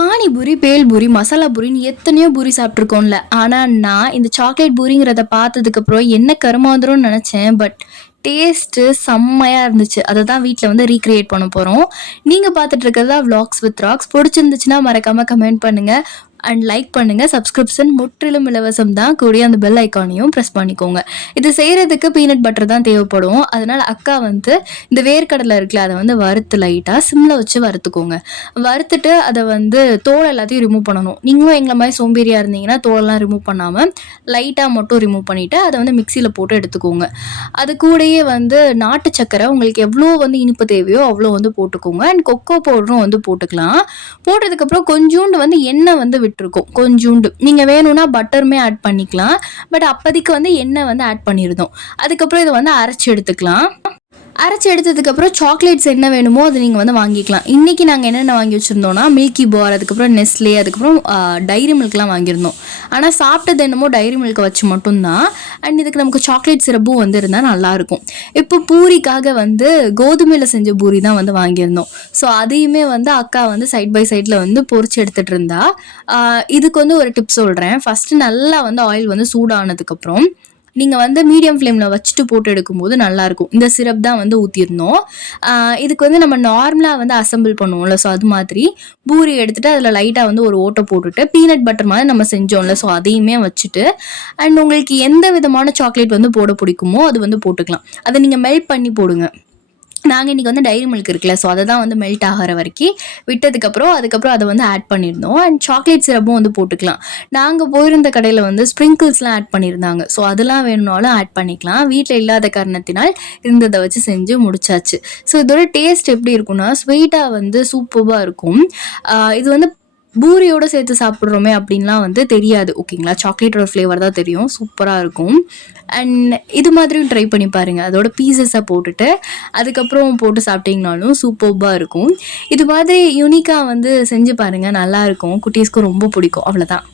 பானிபூரி, பேல்பூரி, மசாலா பூரின்னு எத்தனையோ பூரி சாப்பிட்ருக்கோம்ல. ஆனா நான் இந்த சாக்லேட் பூரிங்கிறத பார்த்ததுக்கப்புறம் என்ன கருமாந்திரம்னு நெனச்சேன். பட் டேஸ்ட்டு செம்மையா இருந்துச்சு. அத தான் வீட்ல வந்து ரீக்ரியேட் பண்ண போறோம். நீங்க பார்த்துட்டு இருக்கிறது தான் விளாக்ஸ் வித் ராக்ஸ். புடிச்சிருந்துச்சுன்னா மறக்காம கமெண்ட் பண்ணுங்க. அண்ட் லைக் பண்ணுங்க. சப்ஸ்கிரிப்ஷன் முற்றிலும் இலவசம் தான். கூடயே அந்த பெல் ஐகானையும் ப்ரெஸ் பண்ணிக்கோங்க. இது செய்றதுக்கு பீனட் பட்டர் தான் தேவைப்படும். அதனால அக்கா வந்து இந்த வேர்க்கடலை இருக்குல்ல, அத வந்து வறுத்து லைட்டா சிம்ல வச்சு வறுத்துக்கோங்க. வறுத்துட்டு அத வந்து தோல் எல்லாத்தையும் ரிமூவ் பண்ணணும். நீங்களும் எங்கள மாரி சோம்பேறியா இருந்தீங்கன்னா, தோலெல்லாம் ரிமூவ் பண்ணாம லைட்டா மட்டும் ரிமூவ் பண்ணிட்டு, அத வந்து மிக்ஸியில போட்டு எடுத்துக்கோங்க. அது கூடயே வந்து நாட்டு சர்க்கரை உங்களுக்கு எவ்வளோ வந்து இனிப்பு தேவையோ அவ்வளோ வந்து போட்டுக்கோங்க. அண்ட் கொக்கோ பவுடரும் வந்து போட்டுக்கலாம். போட்டதுக்கப்புறம் கொஞ்சூண்டு வந்து எண்ணெய் வந்து விட்டுருக்கும். கொஞ்சூண்டு. நீங்க வேணும்னா பட்டருமே ஆட் பண்ணிக்கலாம். பட் அப்போதைக்கு வந்து எண்ணெய் வந்து ஆட் பண்ணியிருந்தோம். அதுக்கப்புறம் இத வந்து அரைச்சு எடுத்துக்கலாம். அரைச்சி எடுத்ததுக்கப்புறம் சாக்லேட்ஸ் என்ன வேணுமோ அது நீங்கள் வந்து வாங்கிக்கலாம். இன்றைக்கி நாங்கள் என்னென்ன வாங்கி வச்சுருந்தோம்னா மில்கி பார், அதுக்கப்புறம் நெஸ்லே, அதுக்கப்புறம் டைரி மில்க்லாம் வாங்கியிருந்தோம். ஆனால் சாப்பிட்டது என்னமோ டைரி மில்கை வச்சு மட்டும்தான். அண்ட் இதுக்கு நமக்கு சாக்லேட் சிரப்பும் வந்து இருந்தால் நல்லாயிருக்கும். இப்போ பூரிக்காக வந்து கோதுமையில் செஞ்ச பூரி தான் வந்து வாங்கியிருந்தோம். ஸோ அதையுமே வந்து அக்கா வந்து சைட் பை சைடில் வந்து பொரிச்சு எடுத்துகிட்டு இருந்தா. இதுக்கு வந்து ஒரு டிப்ஸ் சொல்கிறேன். ஃபஸ்ட்டு நல்லா வந்து ஆயில் வந்து சூடானதுக்கப்புறம் நீங்கள் வந்து மீடியம் ஃப்ளேமில் வச்சுட்டு போட்டு எடுக்கும்போது நல்லாயிருக்கும். இந்த சிரப் தான் வந்து ஊற்றிருந்தோம். இதுக்கு வந்து நம்ம நார்மலாக வந்து அசம்பிள் பண்ணுவோம்ல, ஸோ அது மாதிரி பூரி எடுத்துகிட்டு அதில் லைட்டாக வந்து ஒரு ஓட்டை போட்டுட்டு பீனட் பட்டர் மாதிரி நம்ம செஞ்சோம்ல, ஸோ அதையுமே வச்சுட்டு அண்ட் உங்களுக்கு எந்த விதமான சாக்லேட் வந்து போட பிடிக்குமோ அது வந்து போட்டுக்கலாம். அதை நீங்கள் மெல்ட் பண்ணி போடுங்க. நாங்கள் இன்றைக்கி வந்து டைரி மில்க் இருக்குல்ல, ஸோ அதை தான் வந்து மெல்ட் ஆகிற வரைக்கும் விட்டதுக்கப்புறம் அதுக்கப்புறம் அதை வந்து ஆட் பண்ணியிருந்தோம். அண்ட் சாக்லேட் சிரப்பும் வந்து போட்டுக்கலாம். நாங்கள் போயிருந்த கடையில் வந்து ஸ்ப்ரிங்கிள்ஸ்லாம் ஆட் பண்ணியிருந்தாங்க. ஸோ அதெல்லாம் வேணும்னாலும் ஆட் பண்ணிக்கலாம். வீட்டில் இல்லாத காரணத்தினால் இருந்ததை வச்சு செஞ்சு முடிச்சாச்சு. ஸோ இதோட டேஸ்ட் எப்படி இருக்குன்னா ஸ்வீட்டாக வந்து சூப்பராக இருக்கும். இது வந்து பூரியோடு சேர்த்து சாப்பிட்றோமே அப்படின்லாம் வந்து தெரியாது. ஓகேங்களா, சாக்லேட்டோட ஃப்ளேவர் தான் தெரியும். சூப்பராக இருக்கும். அண்ட் இது மாதிரியும் ட்ரை பண்ணி பாருங்கள். அதோட பீசஸை போட்டுட்டு அதுக்கப்புறம் போட்டு சாப்பிட்டிங்கனாலும் சூப்பராக இருக்கும். இது மாதிரி யூனிக்காக வந்து செஞ்சு பாருங்கள், நல்லாயிருக்கும். குட்டீஸ்க்கும் ரொம்ப பிடிக்கும். அவ்வளோதான்.